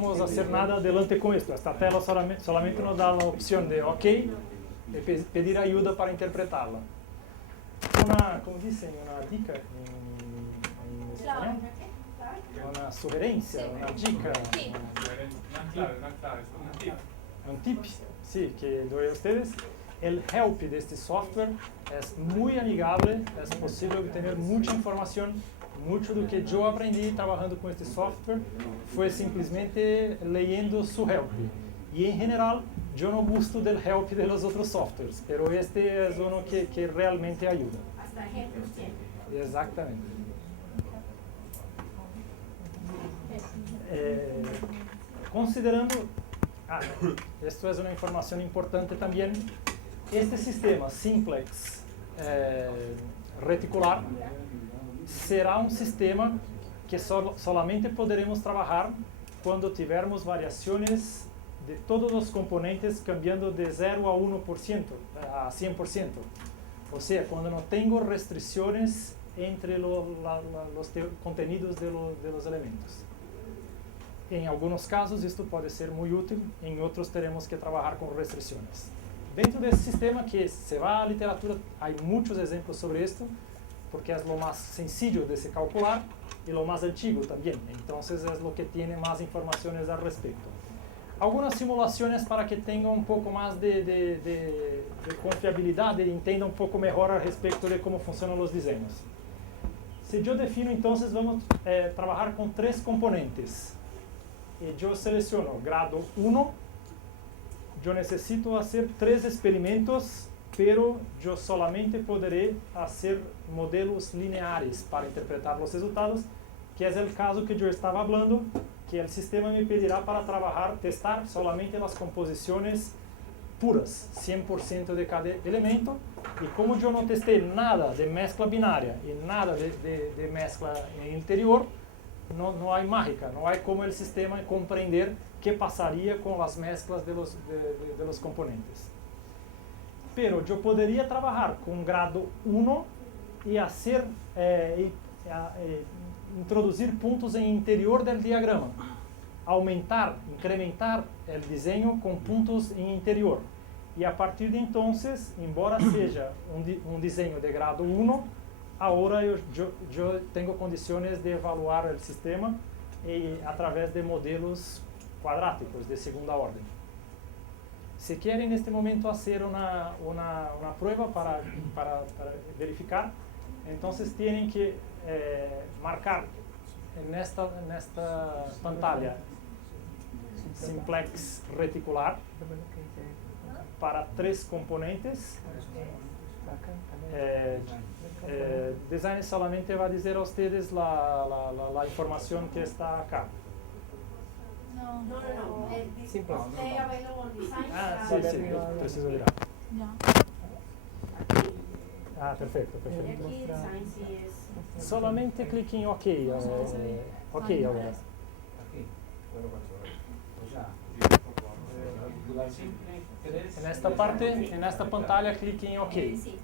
vamos a hacer nada adelante con esto. Esta tela solamente nos da la opción de OK y pedir ayuda para interpretarla. Como dicen, una dica en español. Una sugerencia, una dica. Un tip, sí, que doy a ustedes. El help de este software es muy amigable, es posible obtener mucha información. Mucho de lo que yo aprendí trabajando con este software fue simplemente leyendo su help. Y en general, yo no gusto del help de los otros softwares, pero este es uno que realmente ayuda. Hasta ejemplos tiene. Exactamente. Considerando, esto es una información importante también, este sistema simplex reticular será un sistema que solamente poderemos trabajar cuando tivermos variaciones de todos los componentes cambiando de 0 a 1%, a 100%. O sea, cuando no tengo restricciones entre los contenidos de los elementos. En algunos casos esto puede ser muy útil, en otros tenemos que trabajar con restricciones. Dentro de ese sistema que se va a la literatura, hay muchos ejemplos sobre esto, porque es lo más sencillo de se calcular y lo más antiguo también. Entonces es lo que tiene más informaciones al respecto. Algunas simulaciones para que tenga un poco más de confiabilidad y entienda un poco mejor al respecto de cómo funcionan los diseños. Si yo defino, entonces vamos a trabajar con 3 componentes. Y yo selecciono grado 1. Yo necesito hacer 3 experimentos, pero yo solamente podré hacer modelos lineares para interpretar los resultados, que es el caso que yo estaba hablando, que el sistema me pedirá para testar solamente las composiciones puras, 100% de cada elemento, y como yo no testé nada de mezcla binaria y nada de mezcla en interior, no hay mágica, no hay como el sistema comprender qué pasaría con las mezclas de los componentes. Pero yo podría trabajar con grado 1 y hacer, introducir puntos en interior del diagrama, aumentar, incrementar el diseño con puntos en interior. Y a partir de entonces, embora sea un diseño de grado 1, ahora yo tengo condiciones de evaluar el sistema a través de modelos cuadráticos de segunda orden. Si quieren en este momento hacer una prueba para verificar, entonces tienen que marcar en esta pantalla simplex reticular para 3 componentes. Design solamente va a decir a ustedes la información que está acá. No. Simple. Stay available design. Sí, preciso mirar. No. Perfecto. Y aquí design sí es. Solamente clique en OK. OK ahora. En esta pantalla clique en OK. Sí.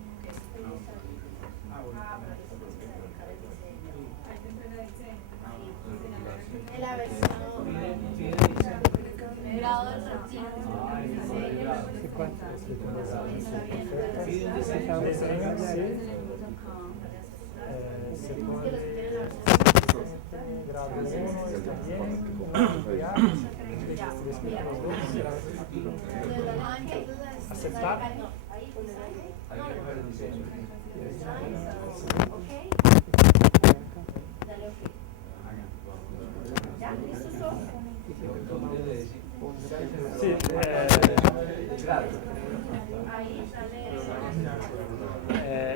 En la versión grado del retiro. Se puede grado 1 está bien. Aceptar. Sí,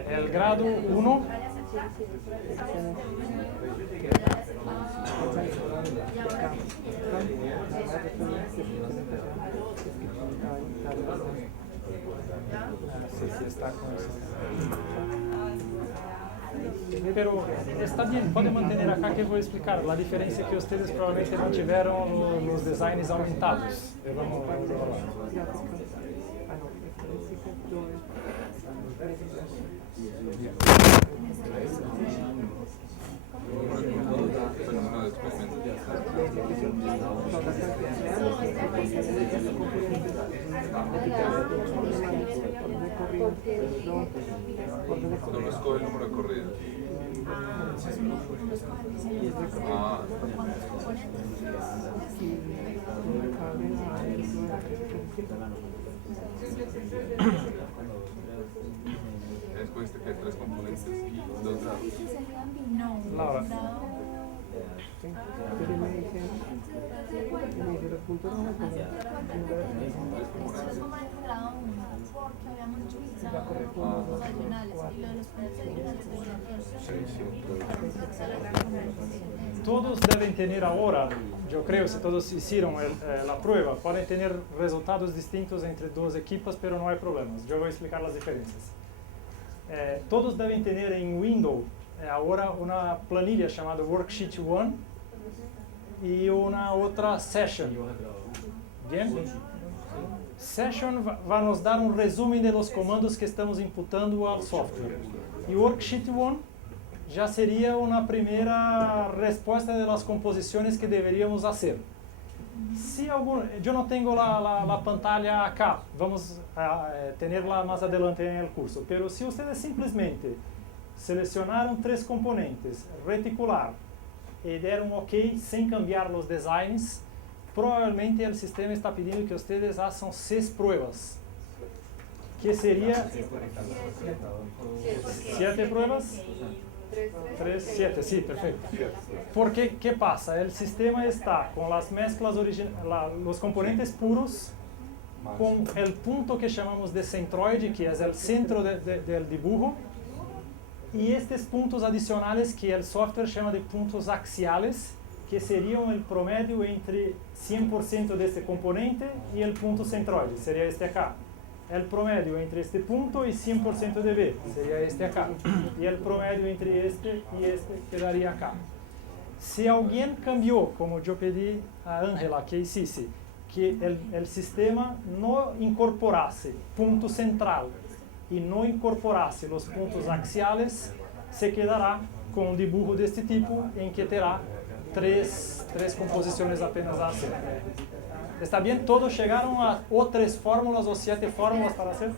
el grado 1 sí, está con eso. Pero está bien, puede mantener acá que voy a explicar la diferencia que ustedes probablemente no tuvieron los designs aumentados. No lo escoge el número de corridas. Ah. Escogiste que hay 3 componentes y 2 dados. Laura. Todos deben tener ahora, yo creo, si todos hicieron la prueba, pueden tener resultados distintos entre dos equipos, pero no hay problemas. Yo voy a explicar las diferencias. Todos deben tener en Windows ahora una planilla llamada Worksheet 1 y una otra Session. ¿Bien? Session va a nos dar un resumen de los comandos que estamos imputando al software. Y Worksheet 1 ya sería una primera respuesta de las composiciones que deberíamos hacer. Si yo no tengo la pantalla acá, vamos a tenerla más adelante en el curso, pero si ustedes simplemente seleccionaron 3 componentes, reticular, y dieron OK sin cambiar los designs, probablemente el sistema está pidiendo que ustedes hagan 6 pruebas. ¿Qué sería? 7 pruebas. 3, 7, sí, perfecto. Porque, ¿qué pasa? El sistema está con las mezclas los componentes puros, con el punto que llamamos de centroide, que es el centro del dibujo, y estos puntos adicionales que el software llama de puntos axiales, que serían el promedio entre 100% de este componente y el punto centroide, sería este acá. El promedio entre este punto y 100% de B, sería este acá. Y el promedio entre este y este quedaría acá. Si alguien cambió, como yo pedí a Ángela que hiciese, que el sistema no incorporase punto central y no incorporase los puntos axiales, se quedará con un dibujo de este tipo en que terá tres composiciones apenas a hacer. ¿Está bien? ¿Todos llegaron a o 3 fórmulas o 7 fórmulas para hacer?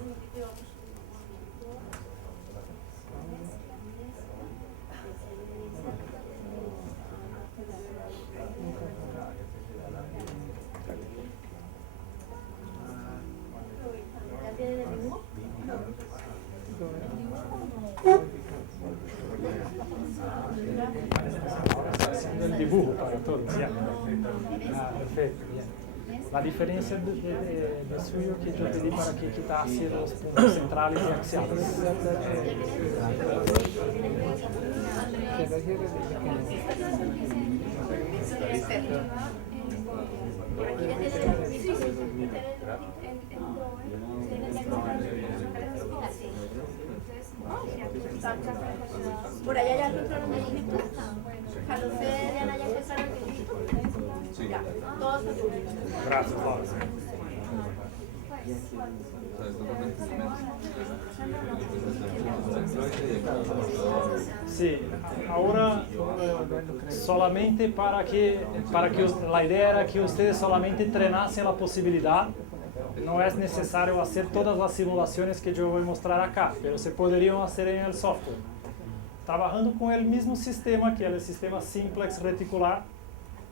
El dibujo para todos, ya. Perfecto, ya. La diferencia de suyo que yo pedí para que quitase los puntos centrales y axiales. Por allá ya encontraron el ejemplo. Carlos Fede, Diana, ya empezaron el ejemplo. Sí. Ya, todos Gracias, Laura. Sí, ahora solamente para que la idea era que ustedes solamente entrenasen la posibilidad. No es necesario hacer todas las simulaciones que yo voy a mostrar acá, pero se podrían hacer en el software. Trabajando con el mismo sistema, que es el sistema simplex reticular,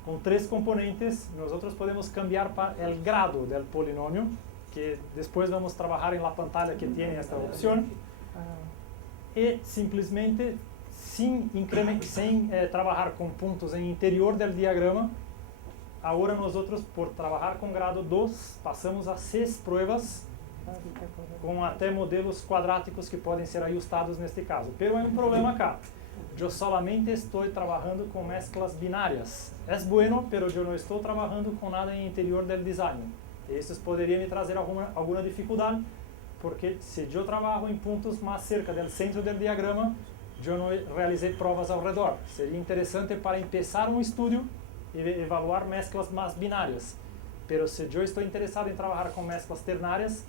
con 3 componentes, nosotros podemos cambiar para el grado del polinomio, que después vamos a trabajar en la pantalla que tiene esta opción, y simplemente sin trabajar con puntos en interior del diagrama. Ahora nosotros, por trabajar con grado 2, pasamos a 6 pruebas con até modelos cuadráticos que podem ser ajustados neste caso. Pero há problema acá. Eu solamente estou trabalhando com mezclas binárias. É bueno, pero eu não estou trabalhando com nada em interior del design. Esses poderiam me trazer alguma dificuldade, porque se eu trabalho em pontos mais cerca do centro do diagrama, eu não realizei provas ao redor. Seria interessante para começar estudo e evaluar mezclas mais binárias. Pero se eu estou interessado em trabalhar com mezclas ternárias,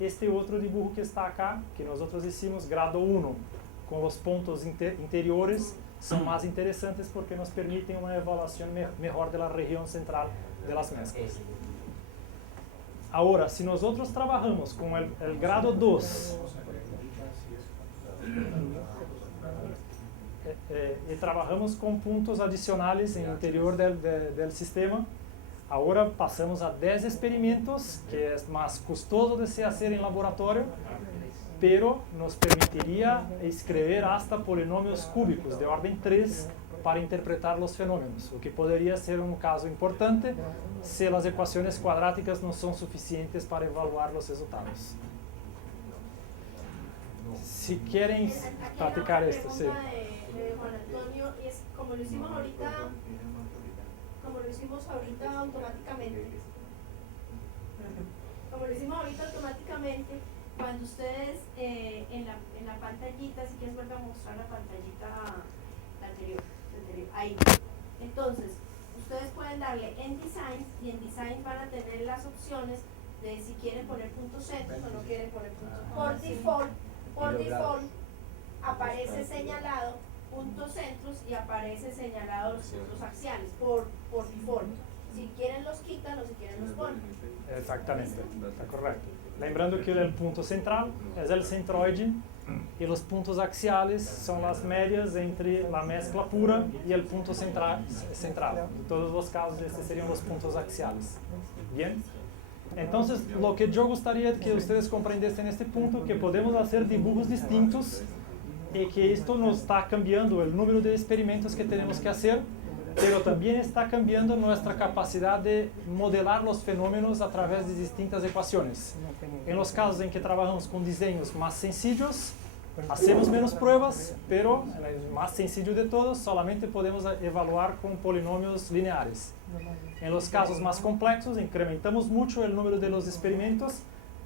este otro dibujo que está acá, que nosotros hicimos grado 1, con los puntos interiores, son más interesantes porque nos permiten una evaluación mejor de la región central de las mezclas. Ahora, si nosotros trabajamos con el grado 2, y trabajamos con puntos adicionales en el interior del sistema, ahora pasamos a 10 experimentos, que es más costoso de se hacer en laboratorio, pero nos permitiría escribir hasta polinomios cúbicos de orden 3 para interpretar los fenómenos, lo que podría ser un caso importante si las ecuaciones cuadráticas no son suficientes para evaluar los resultados. Si quieren practicar esto, sí. De Juan Antonio, y es como lo hicimos ahorita automáticamente, cuando ustedes en la pantallita, si quieres vuelve a mostrar la pantallita anterior, ahí. Entonces, ustedes pueden darle en Design, y en Design van a tener las opciones de si quieren poner puntos centros o no quieren poner puntos. Por default, aparece señalado puntos centros y aparece señalado los puntos axiales, por default. Si quieren los quitan o si quieren los ponen. Exactamente, está correcto. Lembrando que el punto central es el centroide y los puntos axiales son las medias entre la mezcla pura y el punto central. En todos los casos, estos serían los puntos axiales. Bien. Entonces, lo que yo gustaría que ustedes comprendiesen en este punto, que podemos hacer dibujos distintos y que esto nos está cambiando el número de experimentos que tenemos que hacer, pero también está cambiando nuestra capacidad de modelar los fenómenos a través de distintas ecuaciones. En los casos en que trabajamos con diseños más sencillos, hacemos menos pruebas, pero en el más sencillo de todos, solamente podemos evaluar con polinomios lineares. En los casos más complejos, incrementamos mucho el número de los experimentos,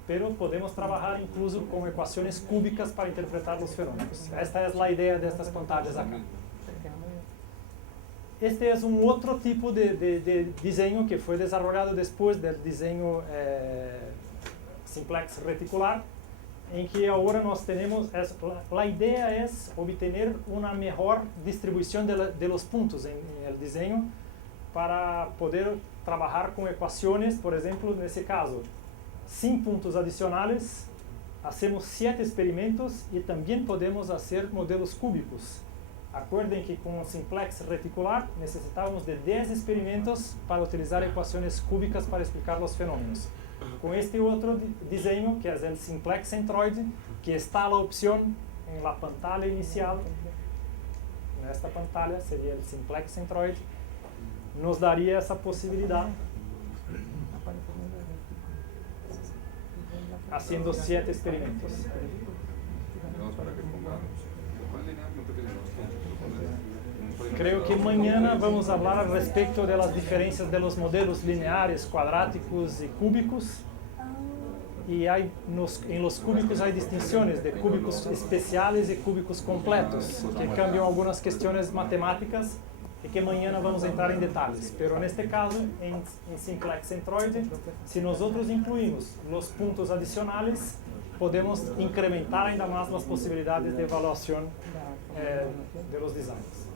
pero podemos trabajar incluso con ecuaciones cúbicas para interpretar los fenómenos. Esta es la idea de estas pantallas acá. Este es un otro tipo de diseño que fue desarrollado después del diseño simplex reticular, en que ahora nos tenemos, la idea es obtener una mejor distribución de los puntos en el diseño para poder trabajar con ecuaciones, por ejemplo, en ese caso, sin puntos adicionales, hacemos 7 experimentos y también podemos hacer modelos cúbicos. Acuerden que con simplex reticular necesitábamos de 10 experimentos para utilizar ecuaciones cúbicas para explicar los fenómenos. Con este otro diseño, que es el simplex centroide, que está la opción en la pantalla inicial, en esta pantalla sería el simplex centroide, nos daría esa posibilidad haciendo 7 experimentos. Creo que mañana vamos a hablar al respecto de las diferencias de los modelos lineares, cuadráticos y cúbicos. Y en los cúbicos hay distinciones de cúbicos especiales y cúbicos completos, que cambian algunas cuestiones matemáticas y que mañana vamos a entrar en detalles. Pero en este caso, en simplex centroide, si nosotros incluimos los puntos adicionales, podemos incrementar ainda más las posibilidades de evaluación de los diseños.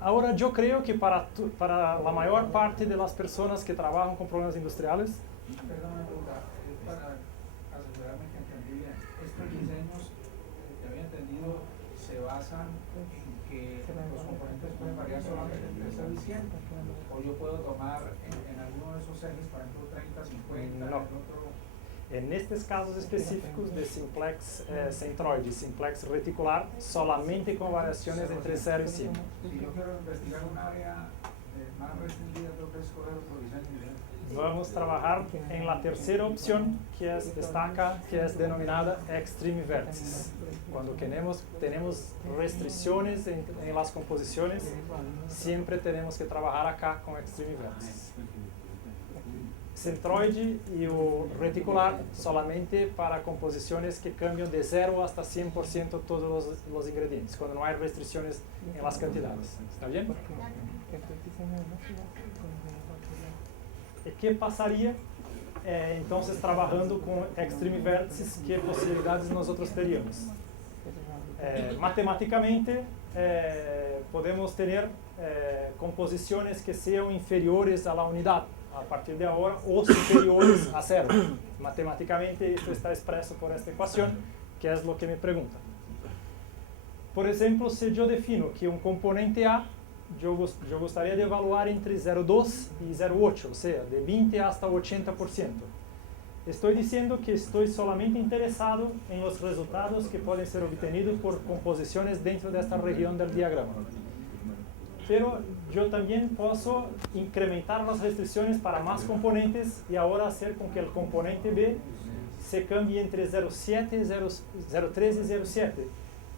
Ahora, yo creo que para la mayor parte de las personas que trabajan con problemas industriales, para asegurarme que entendí bien, estos diseños que había entendido se basan en que los componentes pueden variar solamente entre 0 y 100, o yo puedo tomar en alguno de esos ejes, por ejemplo, 30, 50, no. en otro. En estos casos específicos de simplex centroide y simplex reticular, solamente con variaciones entre 0 y 100. Si yo quiero investigar un área más restringida, tengo que escoger otro diseño. Vamos a trabajar en la tercera opción, que está acá, que es denominada Extreme Vertices. Cuando tenemos restricciones en las composiciones, siempre tenemos que trabajar acá con Extreme Vertices. Centroide y o reticular solamente para composiciones que cambian de 0 hasta 100% todos los ingredientes, cuando no hay restricciones en las cantidades. ¿Está bien? ¿Y qué pasaría entonces trabajando con extreme vértices, ¿qué posibilidades nosotros teríamos? Matemáticamente podemos tener composiciones que sean inferiores a la unidad a partir de ahora o superiores a cero. Matemáticamente esto está expreso por esta ecuación, que es lo que me pregunta. Por ejemplo, si yo defino que un componente A yo gustaría de evaluar entre 0,2 y 0,8, o sea, de 20 hasta 80%. Estoy diciendo que estoy solamente interesado en los resultados que pueden ser obtenidos por composiciones dentro de esta región del diagrama. Pero yo también puedo incrementar las restricciones para más componentes y ahora hacer con que el componente B se cambie entre 0,7, 0,3 y 0,7.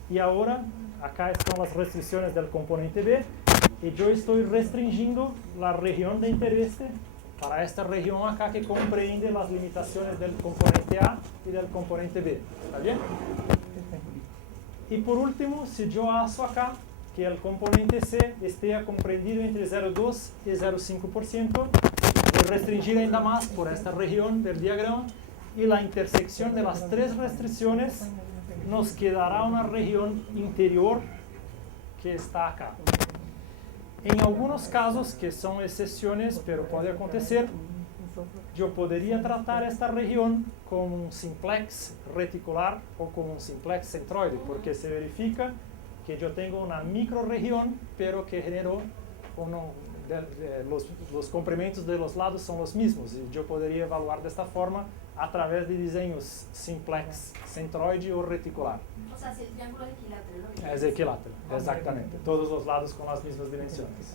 Y ahora, acá están las restricciones del componente B, y yo estoy restringiendo la región de interés para esta región acá que comprende las limitaciones del componente A y del componente B. ¿Está bien? Y por último, si yo hago acá que el componente C esté comprendido entre 0,2 y 0,5%, voy a restringir ainda más por esta región del diagrama, y la intersección de las tres restricciones nos quedará una región interior que está acá. En algunos casos, que son excepciones, pero puede acontecer, yo podría tratar esta región como un simplex reticular o como un simplex centroide, porque se verifica que yo tengo una microregión, pero que generó los comprimentos de los lados son los mismos, y yo podría evaluar de esta forma a través de diseños simplex centroide o reticular. O sea, si el triángulo es equilátero. Es equilátero, exactamente. Todos los lados con las mismas dimensiones.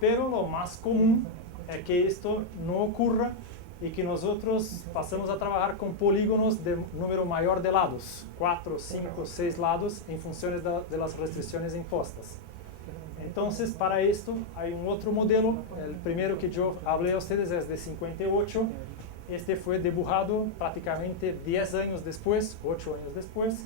Pero lo más común es que esto no ocurra y que nosotros pasemos a trabajar con polígonos de número mayor de lados, 4, 5, 6 lados, en función de las restricciones impuestas. Entonces, para esto hay un otro modelo. El primero que yo hablé a ustedes es de 58. Este fue dibujado prácticamente 10 años después, 8 años después,